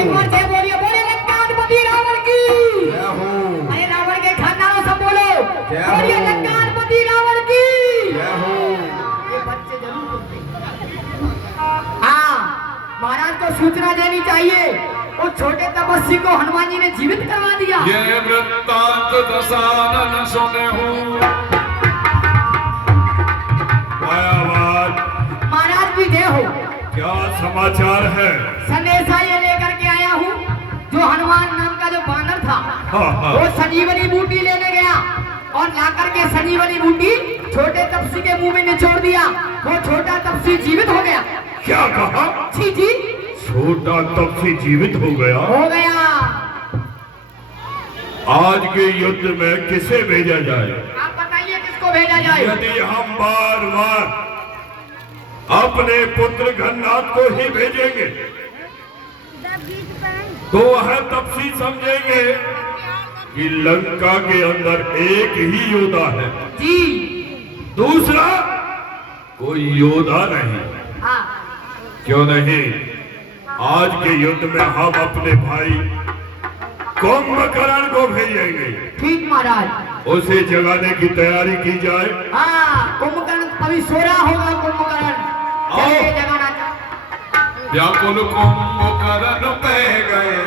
एक बार जय बोलिए, बोलिए लंकाधिपति रावण की जय हो। अरे रावण के खानदानों सब बोलो, जय हो। बोलिए लंकाधिपति रावण की जय हो। ये बच्चे जरूर बोलते हैं। हाँ, महाराज को सूचना देनी चाहिए, उस छोटे तपस्वी को हनुमान जी ने जीवित करवा दिया। ये वृत्तांत दशानन सुने हूँ। मायावाद, महाराज भी जय हो। क्या समाचार है? संदेशा ये लेकर के आया हूँ, जो हनुमान नाम का जो बानर था हाँ। वो संजीवनी बूटी लेने गया और लाकर के संजीवनी बूटी छोटे तपस्वी के मुंह में निचोड़ दिया। वो छोटा तपस्वी जीवित हो गया। क्या कहा? जी जी, छोटा तपस्वी जीवित हो गया। हो गया। आज के युद्ध में किसे भेजा जाए? आप बताइए किसको भेजा जाए? यदि हम बार बार अपने पुत्र घननाथ को ही भेजेंगे तो वह तपस्वी समझेंगे कि लंका के अंदर एक ही योद्धा है, जी दूसरा कोई योद्धा नहीं। हाँ, क्यों नहीं? आज के युद्ध में हम अपने भाई कुंभकर्ण को भेजेंगे, ठीक महाराज। उसे जगाने की तैयारी की जाए। हाँ, कुंभकर्ण अभी सो रहा होगा। कुंभकर्ण चलिए जगाना व्याकुल कुंभकर्ण पे गए,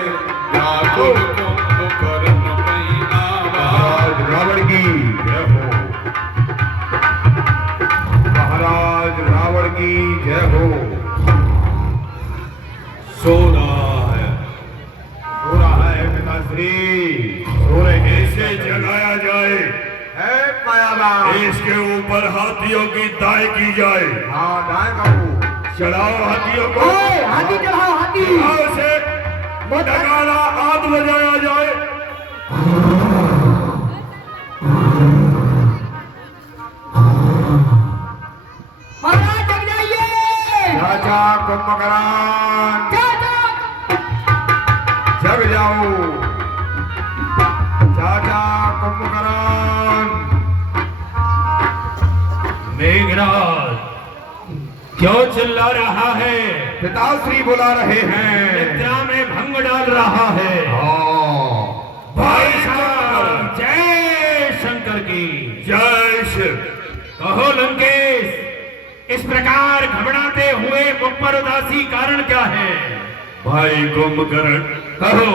व्याकुल कुंभकर्ण पैनावा। महाराज रावण की जय हो। महाराज रावण की जय हो। सो रहा है पिताश्री, सो रहे से जगाया जाए। है मायावाद। इसके ऊपर हाथियों की दाई की जाए। हाँ दाएं बाबू। चढ़ाओ हाथियों को। ओए, हाथी चढ़ाओ, हाथी। चढ़ाओ से नगाड़ा आद बजाया जाए। महाराज जग जाइए। राजा कुंभकर्ण जग जाओ। राजा कुंभकर्ण। मेघराज क्यों चिल्ला रहा है? पिताश्री बुला रहे हैं। निद्रा में भंग डाल रहा है। भाई साहब, जय शंकर की जय शिव। कहो लंकेश, इस प्रकार घबराते हुए मुख पर उदासी कारण क्या है? भाई कुंभकर्ण, कहो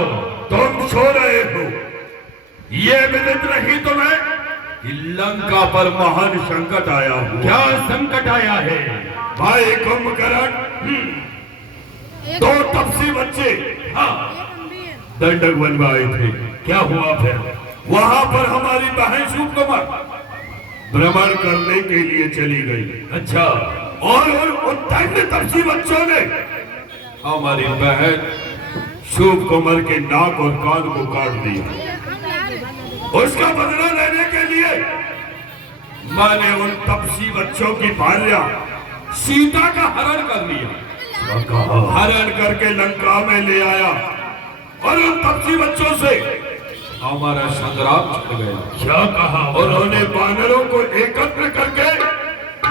तुम सो रहे हो, ये विदित नहीं तुम्हें कि लंका पर महान संकट आया हो। क्या संकट आया है? भाई कुंभकर्ण, दो तपसी बच्चे दंडक वन में आए थे। क्या हुआ फिर? वहां पर हमारी बहन शुभकुमार भ्रमण करने के लिए चली गई। अच्छा, और उन दंड तपसी बच्चों ने हमारी बहन शुभकुमार के नाक और कान को काट दिया। उसका बदला लेने के लिए मैंने उन तपसी बच्चों की भार्या सीता का हरण कर लिया। हरण करके लंका में ले आया और उन तपसी बच्चों से हमारा संग्राम छिड़ गया। क्या कहा? उन्होंने वानरों को एकत्र करके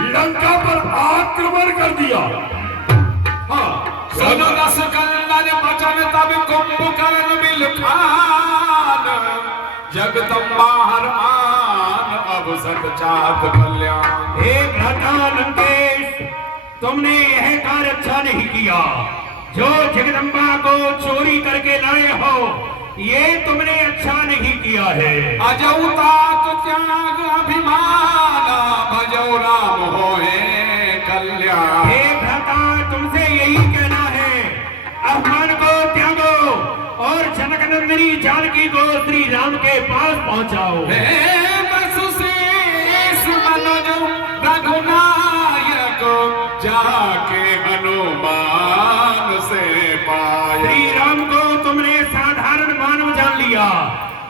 लंका पर आक्रमण कर दिया। हाँ, सनदस कल्लन बचन तब कुंभकर्ण मिल खान, जगदम्बा हर आन अब सत चात कल्याण। हे भ्राता लंकेश, तुमने यह कार्य अच्छा नहीं किया। जो जगदम्बा को चोरी करके लाए हो, ये तुमने अच्छा नहीं किया है। अजौ तात त्याग अभिमान, भजौ राम होए कल्याण। हे भ्राता, तुमसे यही कहना है, अभिमान को त्यागो और जनक नंदिनी जानकी को श्री राम के पास पहुंचाओ। रघुनायक जाके हनुमान से पाए। श्री राम को तुमने साधारण मानव जान लिया।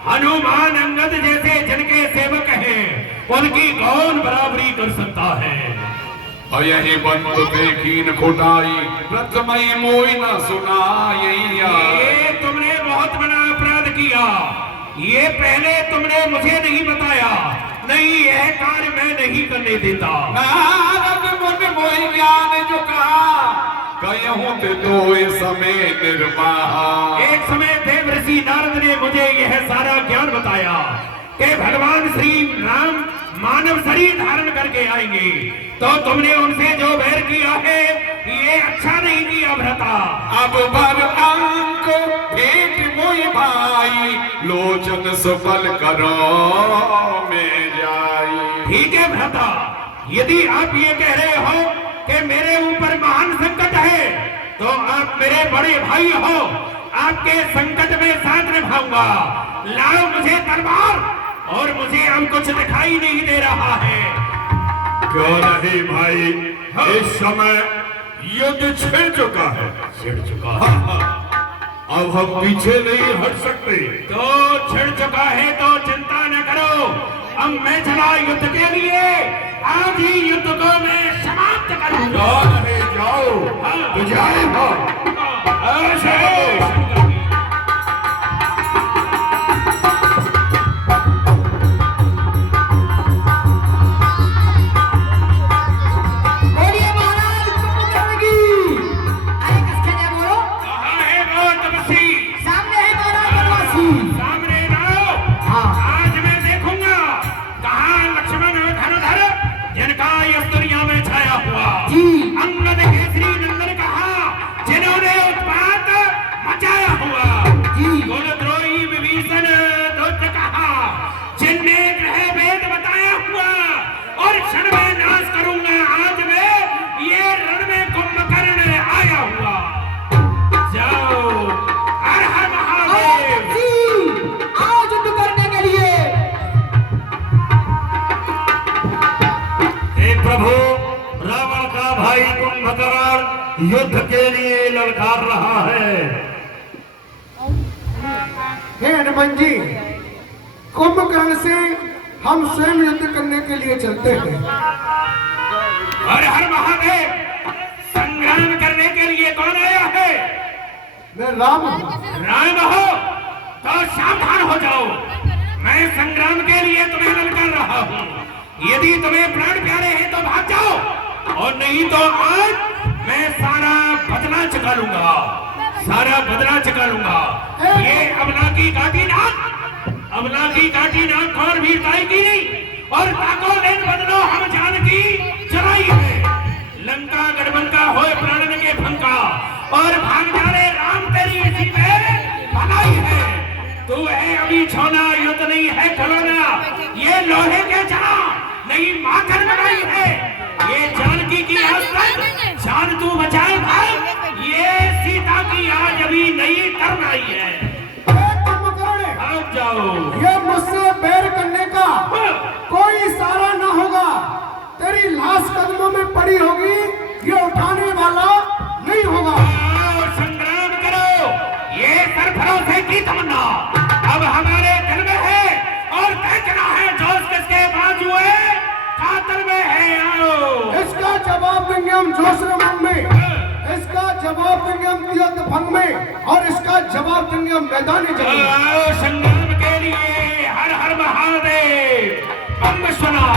हनुमान अंगद जैसे जिनके सेवक हैं, उनकी कौन बराबरी कर सकता है? और यही बंद देखीन खुटाई, व्रतमयी मोई न सुनाई। ये तुमने बहुत बड़ा अपराध किया। ये पहले तुमने मुझे नहीं बताया, नहीं यह कार्य मैं नहीं करने देता। नारद मुनि मोहि ज्ञान जो कहा, कह हूँ तो समय निर्वाह। एक समय देव ऋषि नारद ने मुझे यह सारा ज्ञान बताया कि भगवान श्री राम मानव शरीर धारण करके आएंगे, तो तुमने उनसे जो बैर किया है ये अच्छा नहीं किया भ्राता। अब भर अंक भेंट मोई भाई, लोचन सफल करो में जाई। ठीक है भ्राता, यदि आप ये कह रहे हो कि मेरे ऊपर महान संकट है, तो आप मेरे बड़े भाई हो, आपके संकट में साथ निभाऊंगा। लाओ मुझे तलवार, और मुझे अब कुछ दिखाई नहीं दे रहा है। क्यों नहीं भाई, इस समय युद्ध छिड़ चुका है। छिड़ चुका है, अब हम पीछे नहीं हट सकते। तो छिड़ चुका है तो चिंता न करो, अब मैं चला युद्ध के लिए। आज ही युद्ध को मैं समाप्त करूंगा। जाओ बुझाए हो। बोलिए महाराज कुंभकर्ण की। अरे किसके लिए बोलो? कहाँ है वो तपस्वी? सामने है महाराज बनवासी। सामने लाओ। हाँ। आज मैं देखूंगा कहाँ लक्ष्मण और धनुधर, जिनका यह दुनिया में छाया हुआ। जी। अंगद केसरी नंदन कहा, जिन्होंने उत्पात मचाया हुआ। जी। कुलद्रोही विभीषण दुष्ट कहा, जिनने ग्रह भेद बताया हुआ, और क्षण में नाश करूंगा आज मैं ये रण में कुंभकर्ण आया हुआ। जाओ, हर हर महादेव। जी, आओ युद्ध करने के लिए। हे प्रभु, रावण का भाई कुंभकर्ण युद्ध के लिए ललकार रहा है। हे हनुमान जी, कुंभकर्ण से हम स्वयं युद्ध करने के लिए चलते हैं। हर हर महादेव। संग्राम करने के लिए कौन आया है? मैं राम हूँ। राम हो तो सावधान हो जाओ, मैं संग्राम के लिए तुम्हें ललकार रहा हूँ। यदि तुम्हें प्राण प्यारे हैं तो भाग जाओ, और नहीं तो आज मैं सारा बदला चुका लूंगा, सारा बदला चुका लूंगा। ये अबला की काटी नाक, अबला की काटी नाक कौन भी ताएगी नहीं, और ताको लेन बदलो हम जान की चलाई है। लंका गढ़बंका होए प्राणन के भंका, और भाग जा रे राम तेरी इसी पे भलाई है। तू है अभी छोना, युद्ध नहीं है खिलौना, ये लोहे के चना नहीं माखन बनाई है। ये जानकी की आज तक जान तू बचाए भाई, ये सीता की आज अभी नई टर्न आई है। हे कुंभकर्ण, भाग जाओ। ये मुझसे बैर करने का कोई इशारा न होगा। तेरी लाश कदमों में पड़ी होगी, ये उठाने वाला नहीं होगा। आओ, संग्राम करो, ये सरफरोशी की तमन्ना अब हमारे दिल में है, और देखना है जोश किसके बाजू है, कातिल में है। आओ, इसका जवाब देंगे हम जोश रमन में, इसका जवाब देंगे हम युद्ध भंग में, और इसका जवाब देंगे हम मैदानी जंग में। आओ, संग्राम के लिए हर हर महादेव। बम सुना।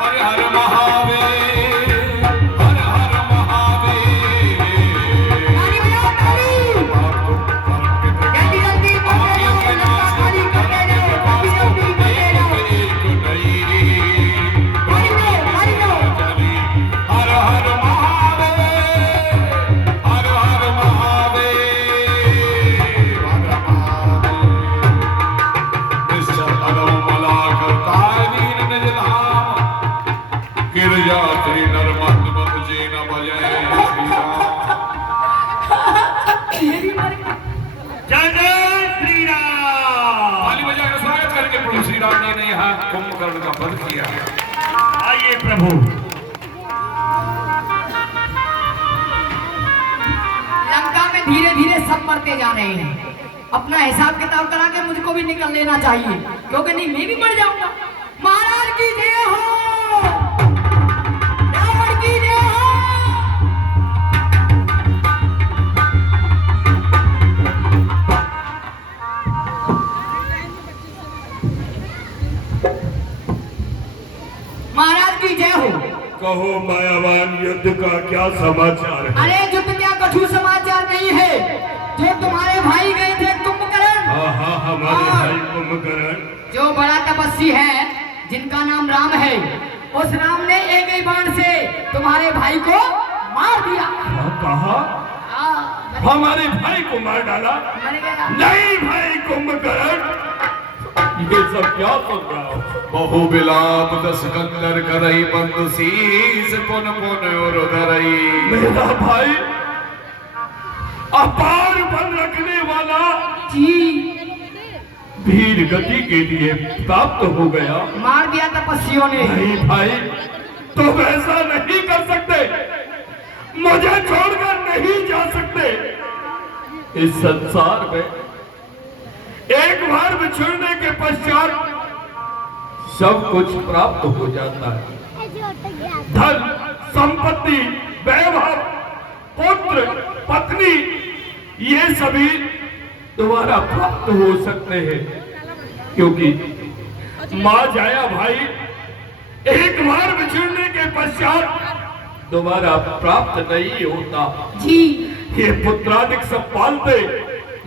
हर हर महादेव, हर हर महादेव। ताली बजाओ, ताली। जल्दी जल्दी करते जाओ, लंका खाली करते जाओ, जल्दी जल्दी करते जाओ। ताली दो, ताली दो। हर हर महादेव, हर हर महादेव, हर महादेव। निश्चल अगम मला करता नीर निज धाम, गिरजा श्री नरमद मत जी न बजे श्री राम। जय जय श्री राम। ताली बजाकर स्वागत करके प्रभु श्री राम जी ने यहाँ कुंभकर्ण का वध किया। आइए प्रभु। लंका में धीरे धीरे सब मरते जा रहे हैं। अपना हिसाब किताब करा के मुझको भी निकल लेना चाहिए, क्योंकि नहीं मैं भी मर जाऊंगा। महाराज की जय हो, रावण की जय हो। महाराज की जय हो। कहो मायावान, युद्ध का क्या समाचार है? अरे युद्ध क्या हमारे और भाई कुंभकर्ण। जो बड़ा तपस्वी है जिनका नाम राम है, उस राम ने एक ही बाण से तुम्हारे भाई को मार दिया। क्या कहा? हमारे भाई को मार डाला? मर गया। नहीं भाई कुंभकर्ण, ये सब क्या सुन रहा हूँ? बहु बिलाप दस कंदर करई बंधु शीस पुन पुन और उदरई। मेरा भाई अपार बल रखने वाला जी वीर गति के लिए प्राप्त हो गया। मार दिया तपस्वियों ने। नहीं भाई, तुम ऐसा नहीं कर सकते, मुझे छोड़कर नहीं जा सकते। इस संसार में एक बार बिछड़ने के पश्चात सब कुछ प्राप्त हो जाता है। धन, संपत्ति, वैभव, पुत्र, पत्नी, ये सभी दोबारा प्राप्त हो सकते हैं, क्योंकि मां जाया भाई एक बार बिछड़ने के पश्चात दोबारा प्राप्त नहीं होता। जी ये पुत्रादिक सब पालते,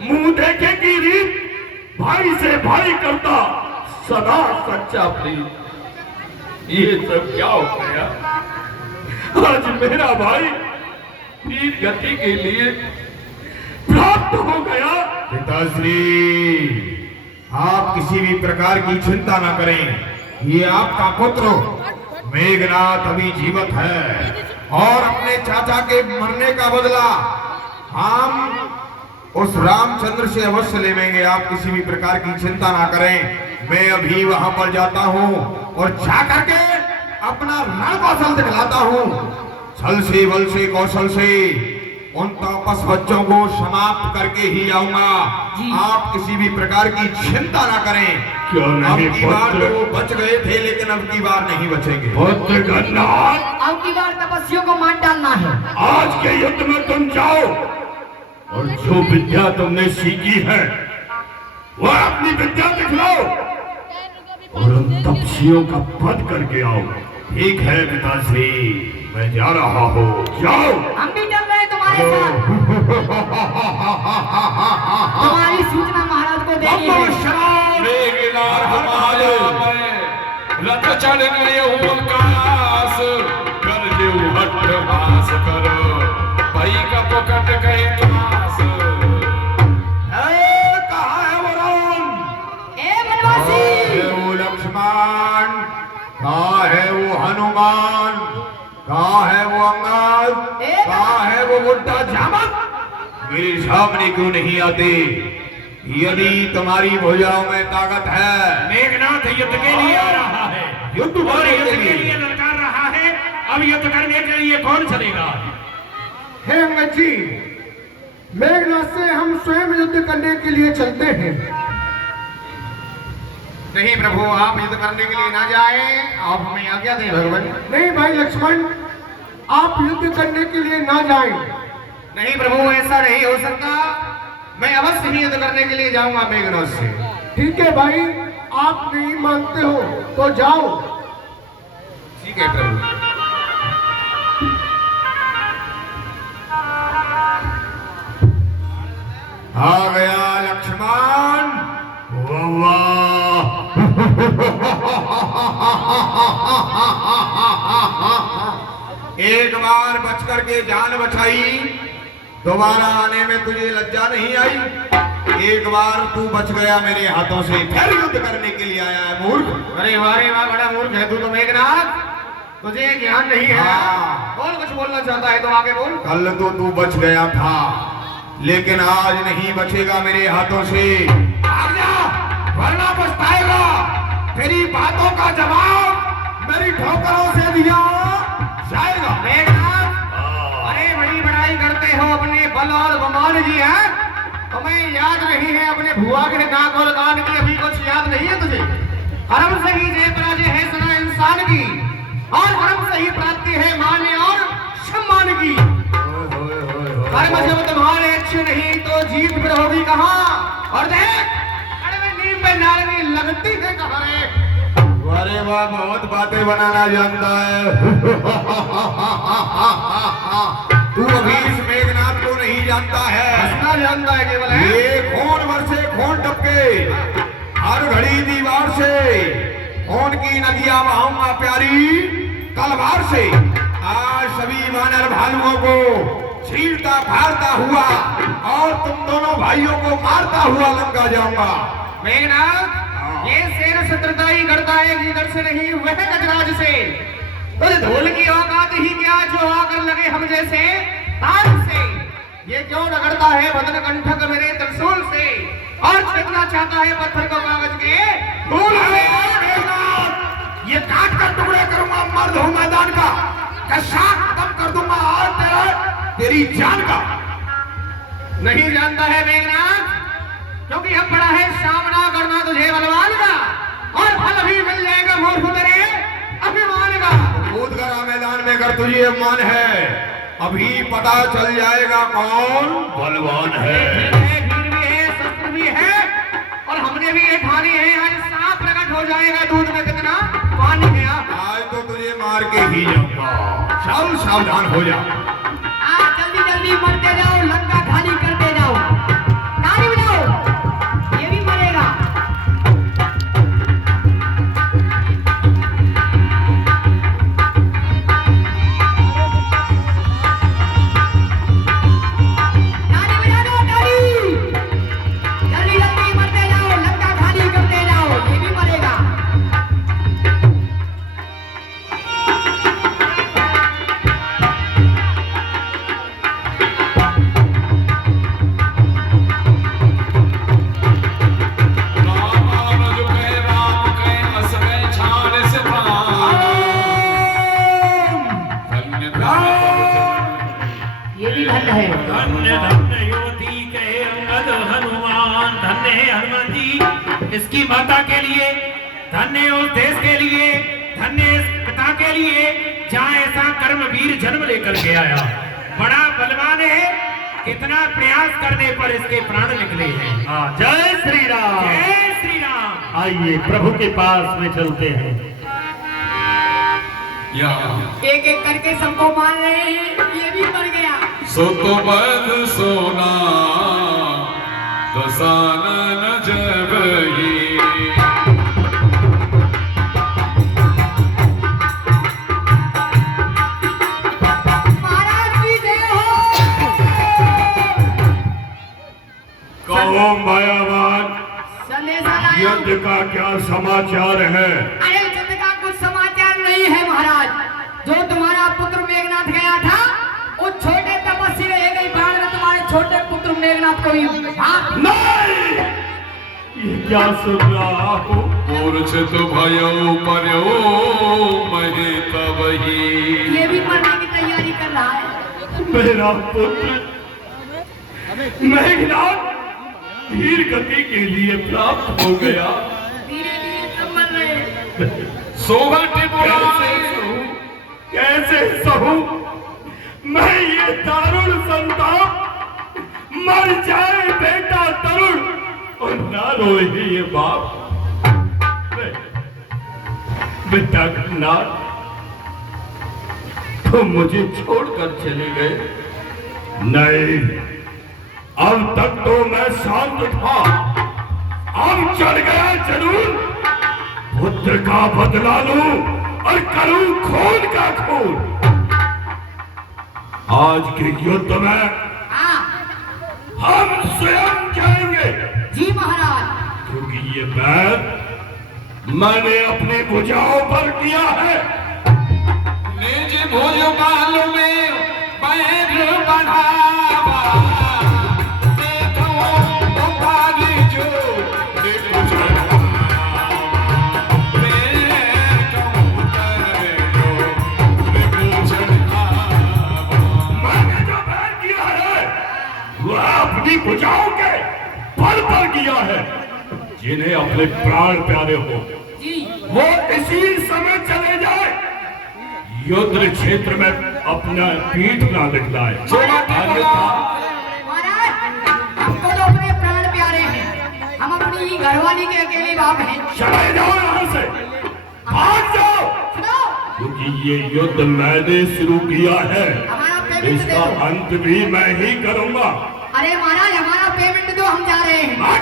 मुंह देखे की रीत, भाई से भाई करता सदा सच्चा प्रेम, ये सब क्या हो गया? आज मेरा भाई वीर गति के लिए प्राप्त हो गया। पिताश्री, आप किसी भी प्रकार की चिंता न करें। ये आपका पुत्र मेघनाथ अभी जीवित है और अपने चाचा के मरने का बदला हम उस रामचंद्र से अवश्य लेंगे। आप किसी भी प्रकार की चिंता ना करें। मैं अभी वहां पर जाता हूं और जाकर के अपना रण कौशल दिखलाता हूं। छल से, बल से, कौशल से उन तापस बच्चों को समाप्त करके ही आऊंगा। आप किसी भी प्रकार की चिंता ना करें। क्यों नहीं अब की बार पुत्र? तो बच गए थे, लेकिन अब की बार नहीं बचेंगे। पुत्र गन्नाथ, अब की बार तपस्वियों को मार डालना है। आज के युद्ध में तुम जाओ और जो विद्या तुमने सीखी है वह अपनी विद्या दिखलाओ और उन तपस्वियों का वध करके आओ। ठीक है पिताश्री, मैं जा रहा हूँ। जाओ। हम भी चल रहे हैं तुम्हारे साथ। तुम्हारी सूचना महाराज को देनी है। मेघनाथ हमारे रथ चढ़ने उकास कर देऊ हट वास करो भाई का पकड़ गए क्लास। कहाँ है वो राम? ए वनवासी, कहाँ है वो लक्ष्मण? कहाँ है वो हनुमान? कहाँ है वो अंगद? कहाँ है वो बुड्ढा जामन? मेरे सामने क्यों नहीं आते? यदि तुम्हारी भुजाओं में ताकत है, मेघनाथ युद्ध के लिए आ रहा है, युद्ध और करने युद्ध के के लिए लिए। ललकार रहा है। अब युद्ध करने के लिए कौन चलेगा? हे अंगद जी, मेघनाथ से हम स्वयं युद्ध करने के लिए चलते हैं। नहीं प्रभु, आप युद्ध करने के लिए ना जाएं, आप हमें आज्ञा दें भगवान। नहीं भाई लक्ष्मण, आप युद्ध करने के लिए ना जाएं। नहीं प्रभु, ऐसा नहीं हो सकता। मैं अवश्य ही युद्ध करने के लिए जाऊंगा मेघनाथ से। ठीक है भाई, आप नहीं मानते हो तो जाओ। ठीक है प्रभु। आ गया लक्ष्मण। एक बार बच करके जान बचाई, दोबारा आने में तुझे लज्जा नहीं आई। एक बार तू बच गया मेरे हाथों से, फिर युद्ध करने के लिए आया है मूर्ख। अरे वाह बड़ा मूर्ख है तू तो मेघनाथ, तुझे ज्ञान नहीं है। हाँ। कौन कुछ बोलना चाहता है तो आगे बोल। कल तो तू बच गया था, लेकिन आज नहीं बचेगा मेरे हाथों से। भाग जा, वरना पछताएगा। तेरी बातों का जवाब मेरी ठोकरों से दिया जाएगा। मेघनाथ, अरे बड़ी बड़ाई करते हो अपने बल और गुमान की है। तुम्हें याद नहीं है अपने भुआ के नाक और कान की? अभी कुछ याद नहीं है तुझे? कर्म से ही जय पराजय है सदा इंसान की, और कर्म से ही प्राप्ति है मान और सम्मान की। कर्म जब तुम्हारे अच्छे नहीं तो जीत फिर होगी कहाँ? और देख, कड़वे नीम में नारंगी लगती है कहाँ रे? अरे वाह, बहुत बातें बनाना जानता है। तू अभी इस मेघनाथ को नहीं जानता है। हंसना जानता है केवल है। ये कौन वर्षे खून टपके, हर घड़ी दीवार से खून की नदियां बहाऊंगा प्यारी तलवार से। आज सभी वानर भालुओं को छीलता फाड़ता हुआ और तुम दोनों भाइयों को मारता हुआ लंका जाऊंगा। मेघनाथ, ये शेर शत्रुताई करता है इधर से नहीं, वह गजराज से। तुझ धूल की औकात ही क्या जो आकर लगे हम जैसे तार से। ये क्यों रगड़ता है बदन कंठक मेरे त्रिशूल से, और छेदना चाहता है पत्थर को कागज के फूल से। ये काट कर टुकड़े करूंगा, मर्द हूं मैदान का, कशाक खत्म कर दूंगा और तेरी जान का। नहीं जानता है मेघनाथ, क्योंकि अब बड़ा है सामना करना तुझे बलवान का, और फल भी मिल जाएगा मूर्ख तेरे अभिमान का। कूद कर आ मैदान में कर तुझे अभिमान है, अभी पता चल जाएगा कौन बलवान है। भीड़ भी है, शस्त्र भी है, और हमने भी ये ठानी है आज साफ प्रकट हो जाएगा दूध में कितना पानी गया। आज तो तुझे मार के ही जाऊंगा, चल सावधान हो जा। जल्दी जल्दी मरते जाओ, लंका खाली करते जाओ, ताली बजाओ, ये भी मरेगा। ताली बजा दो, ताली। जल्दी जल्दी मरते जाओ, लंका खाली करते जाओ, ये भी मरेगा। ये भी धन है। धन्य धन्य युवती कहे अंगद हनुमान, धन्य है हनुमान जी इसकी माता के लिए, धन्य उस देश के लिए, धन्य इस पिता के लिए जहाँ ऐसा कर्मवीर जन्म लेकर के आया। बड़ा बलवान है, कितना प्रयास करने पर इसके प्राण निकले हैं। जय श्री राम। जय श्री राम। आइए प्रभु के पास में चलते हैं। एक एक करके सबको मार रहे हैं, ये भी मर गया। सो तो बद सोना दसानन जब ही। महाराज की जय हो। कहो मायावान, संदेशा लाया। युद्ध का क्या समाचार है? अरे युद्ध का कुछ समाचार नहीं है महाराज। जो तुम्हारा पुत्र मेघनाथ गया था, उस छोटे तपस्वी रह गई बाण में तुम्हारे छोटे पुत्र मेघनाथ को भी नहीं, ये क्या सुन रहा हूँ? मूर्छित भयो पर्यो महे तब ही। ये भी मरने की तैयारी कर रहा है। मेरा पुत्र मेघनाथ धीर गति के लिए प्राप्त हो गया। धीरे धीरे सब मर रहे हैं। शोभा कैसे सहूं मैं ये दारुण संताप, मर जाए बेटा तरुण और ना रोए ही ये बाप। बेटा नाथ, तुम मुझे छोड़कर चले गए। नहीं, अब तक तो मैं शांत था, अब चढ़ गया जरूर। पुत्र का बदला लूं और करूं खून का खून। आज के युद्ध में हाँ हम स्वयं जाएंगे, जी महाराज। क्योंकि ये बैर मैंने अपनी भुजाओं पर किया है। निज भुज बाल में पैर बढ़ावा, देखो उपाधि जो निकुचनावा, मैं कहूँ करे जो निकुचनावा। मैंने जो बैर किया है वह अपनी भुजाओं के बल पर किया है। जिन्हें अपने प्राण प्यारे हो जी वो इसी समय चले जाए, युद्ध क्षेत्र में अपना पीठ ना दिखलाए। महाराज, हमको तो अपने प्राण प्यारे हैं, हम अपनी ही घरवाली के अकेले बाप हैं। चले जाओ यहाँ से, भाग जाओ, सुनो, क्योंकि ये युद्ध मैंने शुरू किया है, हमारा पेमेंट दे इसका दो। अंत भी मैं ही करूंगा। अरे महाराज, हमारा पेमेंट दो, हम जा रहे हैं। भाग।